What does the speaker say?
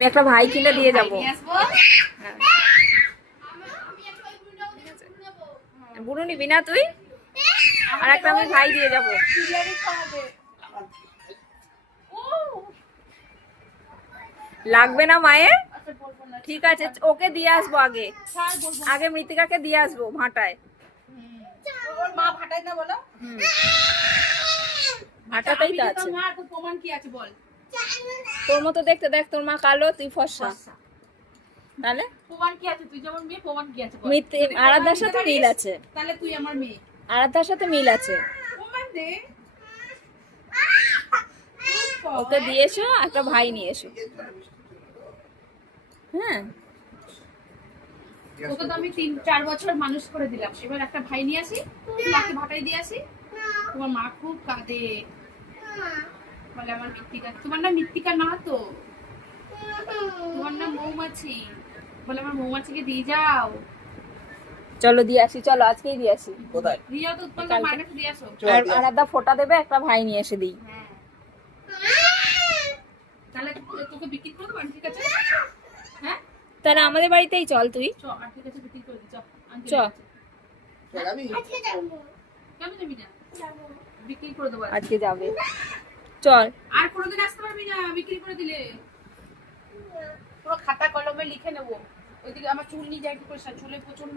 একটা ভাই কিনে দিয়ে যাবো। বুড়ো নিবি না তুই? আর একটা আমি ভাই দিয়ে যাবো। লাগবে না মায়ের? ঠিক আছে, ওকে দিয়ে আসবো আগে। আগে মৃত্তিকাকে দিয়ে আসবো ভাটায়। মা ভাটায় না বলো? ভাটাতেই তো আছে। প্রমাণ কি আছে বল? তোর মতো দেখতে, দেখ তোর মা কালো, তুই ফর্সা। তাহলে প্রমাণ কি আছে? তুই যেমন মেয়ে, প্রমাণ কি আছে বল? আরাধ্যার সাথে মিল আছে। তাহলে তুই আমার মেয়ে। আরাধ্যার সাথে মিল আছে। প্রমাণ দে। ওকে দিয়ে এসো, একটা ভাই নিয়ে এসো। হ্যাঁ, ওকে তো আমি 3-4 বছর মানুষ করে দিলাম, এবার একটা ভাই নিয়ে আসি, মাকে ভাটাই দিয়ে আসি। তোমার মা খুব কাঁদে, বলে আমার মৃত্তিকা। তোমার নাম মৃত্তিকা না তো, তোমার নাম মৌমাছি। বলে আমার মৌমাছিকে দিয়ে যাও। চলো দিয়ে আসি, চলো আজকেই দিয়ে আসি। কোথায়? দিয়ে যাও তো, উৎপল মার কাছে দিয়ে আসো। আর আরাধ্যা ফোঁটা দেবে, একটা ভাই নিয়ে এসে দিই। হ্যাঁ, তাহলে তোকে বিক্রি করে দেবো, ঠিক আছে? হ্যাঁ, তাহলে আমাদের বাড়িতেই চল তুই। চ, আর ঠিক আছে, বিক্রি করে দিই, চ। চ। যাবি? কেন যাবি না? বিক্রি করে দেবো আজকে যাবে, চল। আর কোনোদিন আসতে পারবি না বিক্রি করে দিলে। পুরো খাতা কলমে লিখে নেবো। ওইদিকে আমার চুল নিয়ে যাই, কি করে চুলে প্রচন্ড